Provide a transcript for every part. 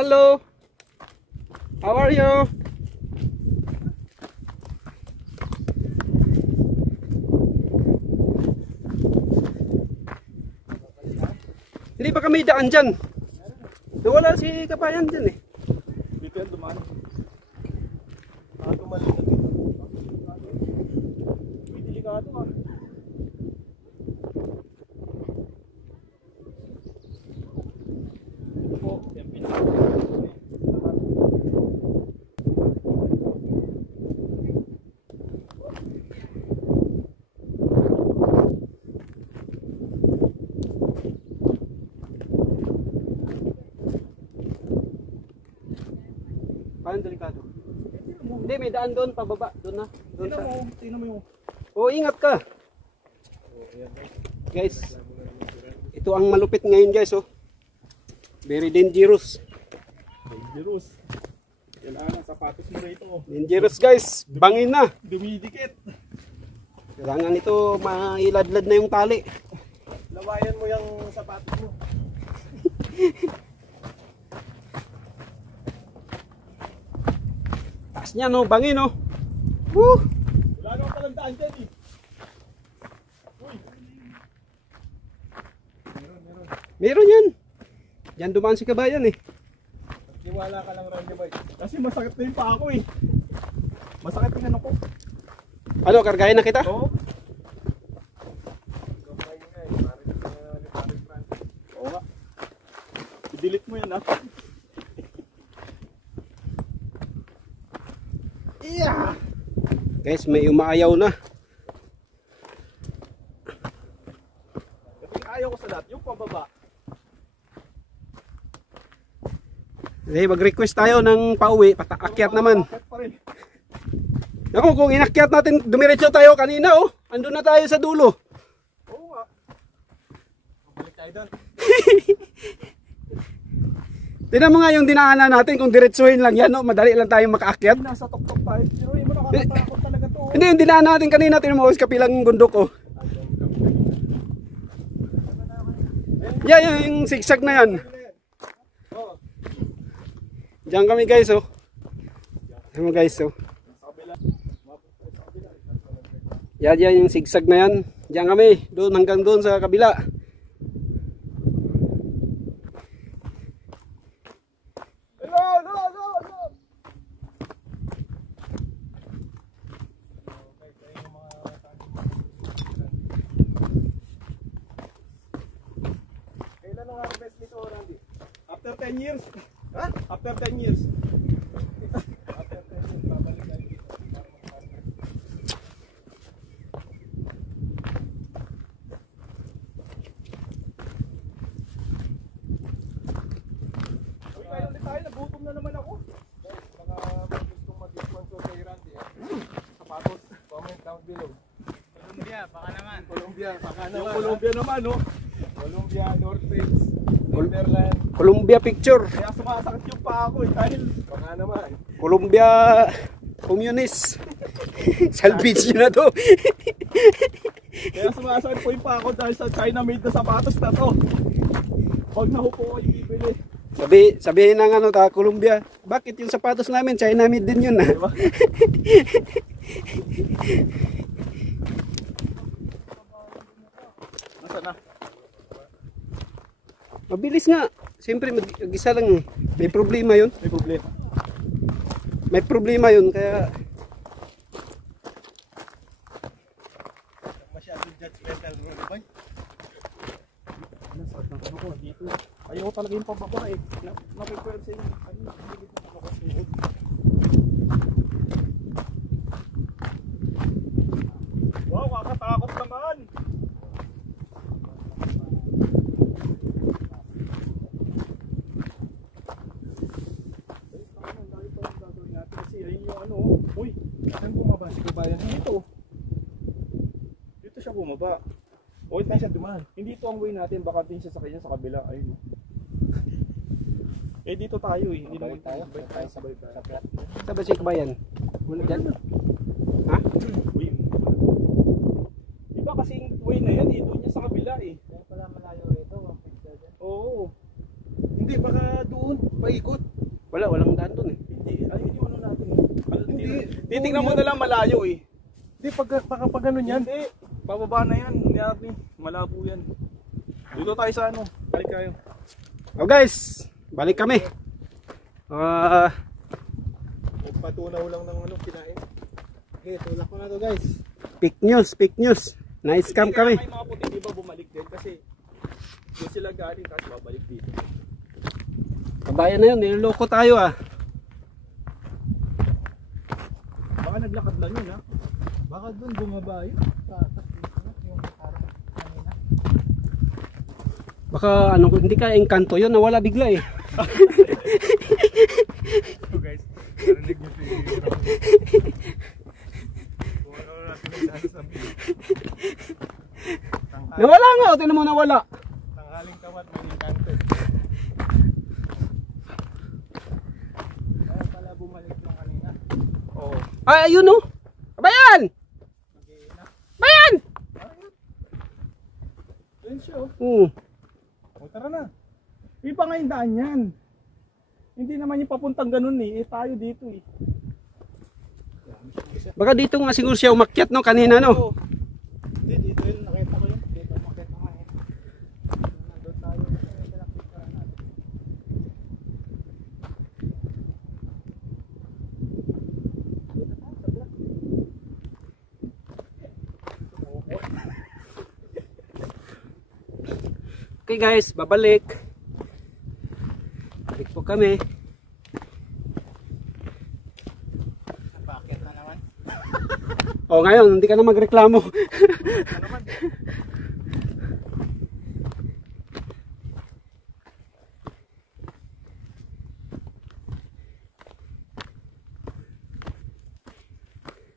Hello. How are you? Hindi ba kami daan dyan? Nawala si kabayan dyan eh. Dito yan dumaan. Tumaling na dito. May delikado ah. Ito po, yan pinaka. Paano delikado? Hindi, may daan doon, pababa. Doon na. Doon sa... Tingnan mo yung... Oh, ingat ka. Guys, ito ang malupit ngayon guys, oh. Very dangerous. Dangerous. Kailangan ang sapatos mo rito. Dangerous guys, bangin na. Dumidikit. Kailangan ito mailadlad na yung tali. Lawayan mo yung sapatos mo. Taas niya no, bangin no. Woo! Wala nang talandaan dyan eh. Uy. Meron yan. Diyan dumaan si kabayan eh. Niwala ka lang, Randy Boy. Kasi masakit na yung paa ko eh. Masakit yung ano ko. Ano, kargahin na kita? Oo. Oo nga. I-delete mo yan ah. Yeah. Guys, may umaayaw na. Kasi ayaw ko sa lahat. Yung pababa. Okay, mag-request tayo ng pauwi, pataakyat naman. Bakit pa rin? Naku, kung inakyat natin, dumiretso tayo kanina oh. Andun na tayo sa dulo. Oo nga. Mabalik tayo doon. Tingnan mo nga yung dinaanan natin, kung diretsuhin lang yan, no? Madali lang tayong makaakyat. Nasa tok-tok tayo. Pero mo nakakatakot talaga to. Hindi, yung dinaanan natin kanina, tingnan mo, kapilang bundok oh. Yan, yung zigzag na yan. Diyan kami guys oh. Diyan mo guys oh. Yan yung zigzag na yan. Diyan kami, doon hanggang doon sa kabila. Kailan ang harvest nito, Randy? After 10 years. Ha? After 10 years. After 10 years, babalik tayo dito. Uy, kaya ulit tayo. Nagutom na naman ako. Baka gustong mag-sponsor kay Randy. Sapatos. Comment down below. Columbia, baka naman. Columbia, baka naman. Yung Columbia naman, no? Columbia, North Face, Netherlands. Columbia picture. Kaya sumasakit yung paa ko eh, dahil baka naman. Columbia Communist. Salvage nyo na to. Kaya sumasakit po yung paa ko dahil sa China made na sapatos na to. Pag nahupo ko yung bibili. Sabihin ng ano ta, Columbia, bakit yung sapatos namin, China made din yun Diba? Nasaan na? Mabilis nga. Siyempre, mag-isa lang. May problema yun. May problema. May problema yun, kaya... Masyadong judgmental mo, di ba? Nasaan na ako dito. Ayaw ko talaga yung pababa eh. Napipwersa yung hindi ko makakasuot. Wow, kakatakot naman! Kasi ayun yung ano, uy, saan bumaba si kabayan dito? Dito siya bumaba. O, ito na siya dumaan. Hindi ito ang way natin, baka din siya sa kanya sa kabila. Ayun. Eh dito tayo eh, hindi naman tayo. Balik tayo sa balik tayo. Saan ba si kabayan? Wala dyan? Ha? Uy, iba kasing way na yan eh, doon niya sa kabila eh. Kaya pala malayo rito. Oo. Hindi, baka doon. Paikot. Walang daan dun eh. Hindi, ayun yung ano natin. Hindi. Titingnan mo na lang malayo eh. Hindi, pag ganun yan. Hindi, bababa na yan. Niyari, malabo yan. Dito tayo sa ano. Balik kayo. Oh guys, balik kami. Patunaw lang ng ano, kinain. Okay, tulak ko na to guys. Fake news. Na-scam kami. May mga puti, di ba bumalik din? Kasi doon sila galing, tapos babalik dito. Kabayan na yun, niloloko tayo ah. Baka naglakad lang yun ha. Baka dun bumaba yun. Yung parang kanina. Baka ano, hindi ka engkanto yun, nawala bigla eh. So guys, narinig nyo si Ron. Kung ano natin yung sasabihin. Nawala nga, o tinan mo nawala. Tanghaling kawat, may engkanto. Kaya pala bumalik lang kanina. Oo. Ay, ayun oh. Kabayan! Kabayan! Yun siya oh. O tara na. Iba nga yung daan yan. Hindi naman yung papuntang ganun eh. Tayo dito eh. Baka dito nga siguro siya umakyat no, kanina no. Hindi, dito yun. Nakita ko yun. Dito makita nga yun. Doon tayo. Nakita natin. Okay guys, babalik. Balik po kami. Bakit na naman? O ngayon, hindi ka na magreklamo.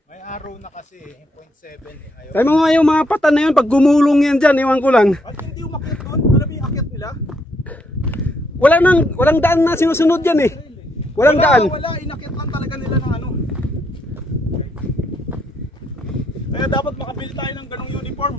May araw na kasi, 0.7 eh. Ayaw. Tayo mo nga yung mga patan na yun, pag gumulong yan dyan, iwan ko lang. At hindi umakyat doon. Alam mo yung akyat nila? Walang daan na sinusunod yan eh. Walang daan. Wala. Inakyat lang talaga nila ng ano. Kaya dapat makabili tayo ng ganong uniform.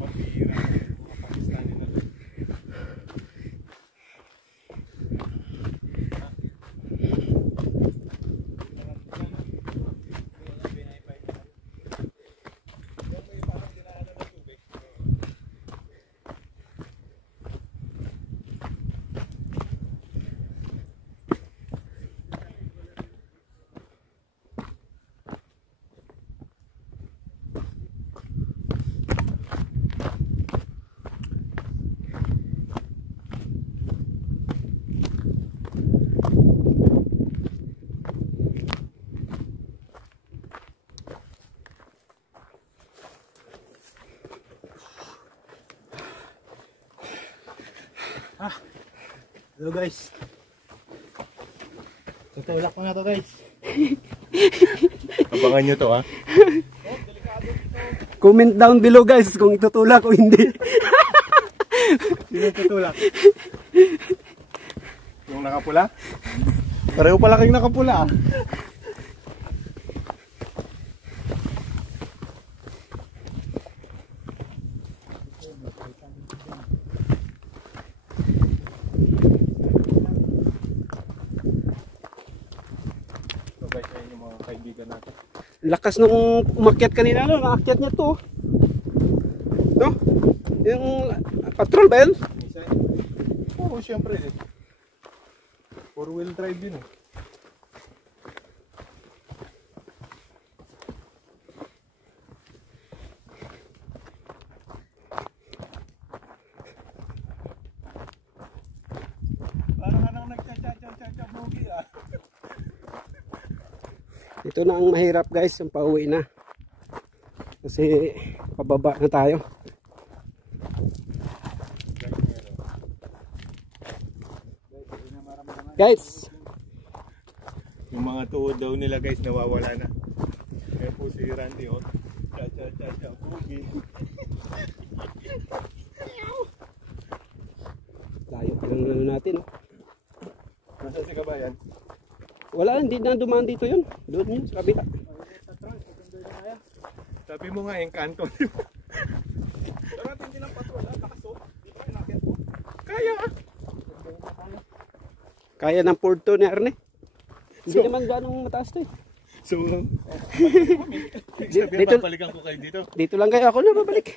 Hello guys. Tutulak ko na to guys. Abangan nyo to ha. Comment down below guys kung itutulak o hindi. Sino tutulak? Yung nakapula? Pareho pala kayong nakapula ah. So guys, ayun yung mga kaibigan natin. Lakas nung umakyat kanina no, naakyat niya to. No? Yung patrol ba yun? Oo, syempre eh. 4-wheel drive yun eh. Parang anong nagcha-cha-cha-cha bugi ah. Ito na ang mahirap guys, yung pauwi na. Kasi pababa na tayo. Guys, Yung mga tuhod daw nila guys nawawala na. Kaya po si Randy oh. Cha-cha-cha-cha bugi. layo pa lang ano natin. Oh. Nasa sa kabayan? Wala, hindi na dumaan dito yun. Doon yun, sa kabila. Sabi mo nga, engkanto. Dapat hindi lang patrol. Nakaso. Di ba inakyat mo? Kaya ah. Kaya ng Ford to ni Arne. Hindi So- naman ganong mataas to eh. So, Dito- sabihin, babalikan ko kayo dito. Dito lang kayo, ako na babalik.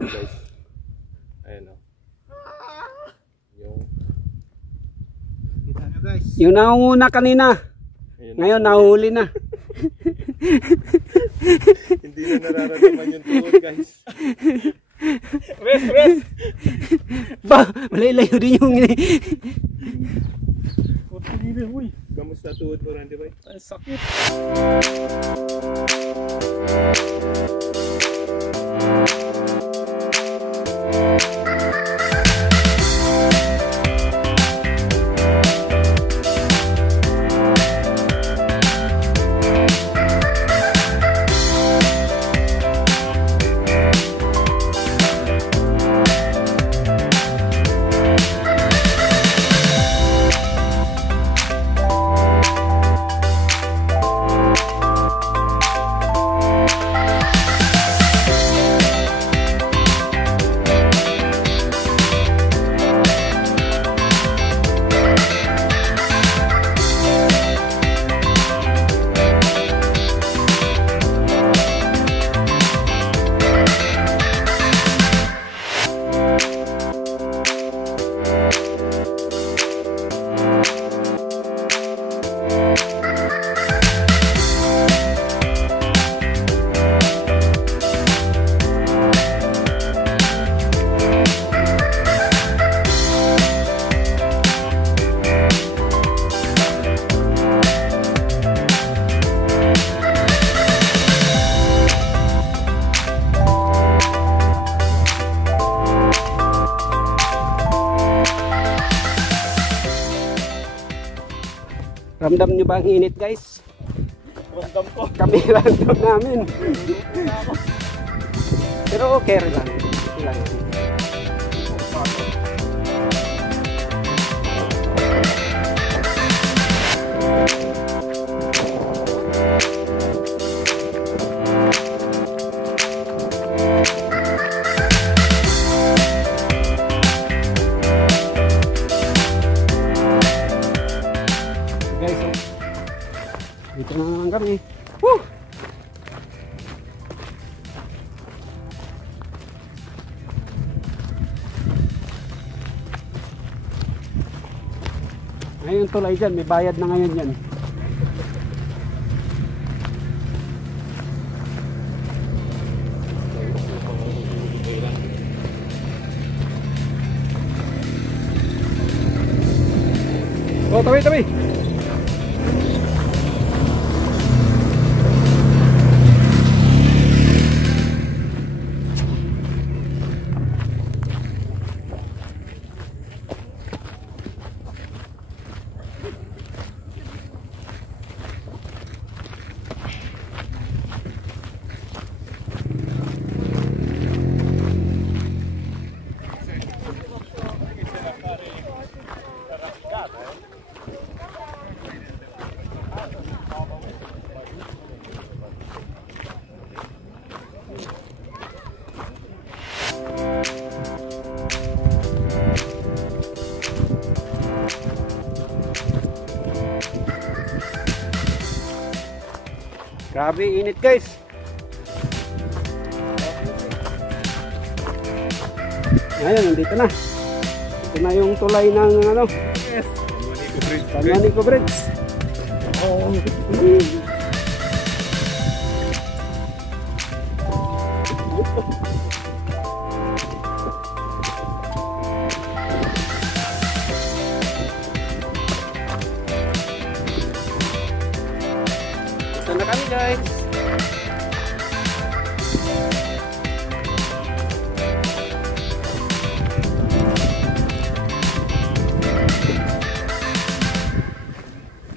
So guys, ayan o. Yung, Kita nyo guys. Yung nangunguna kanina, ayun, ngayon nahuli na. hindi na nararamdaman yung tuhod guys. Ba, malayo din yung Kamusta tuhod mo, Randy Bay? Ang sakit. Ramdam nyo ba ang init guys? Ramdam ko. Kami ramdam namin. Pero okay lang. Okay lang. Guys, oh. Dito na naman kami. Woo! Ngayon tulay dyan, may bayad na ngayon yan. Oh, tabi, tabi! Grabe init guys. Ngayon, nandito na. Ito na yung tulay ng ano, San Juanico Bridge. Oh. Dito na kami guys.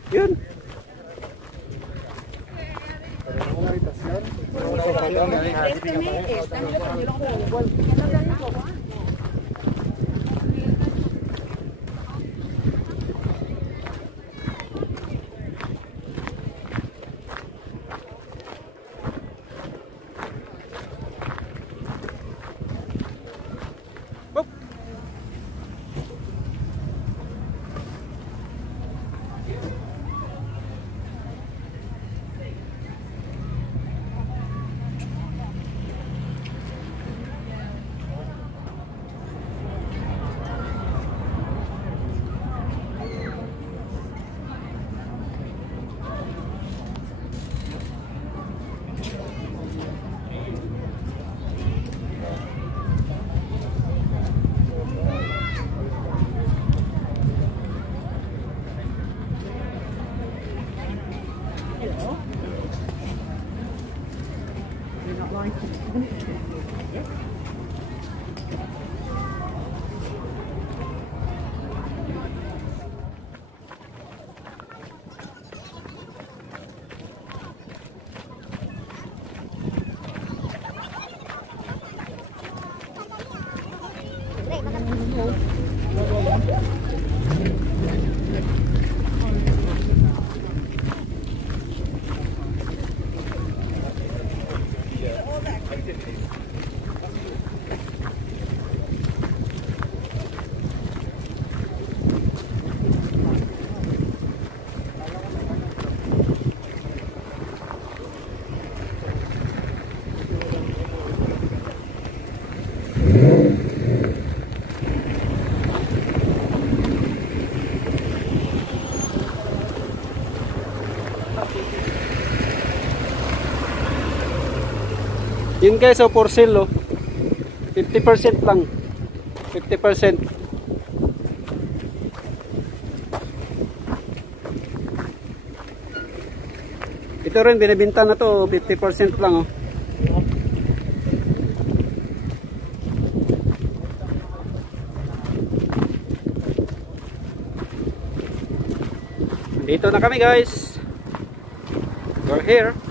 Yun. Yun guys, so for sale, 50% lang. 50%. Ito rin, binibinta na to, 50% lang. Dito na kami guys. We're here.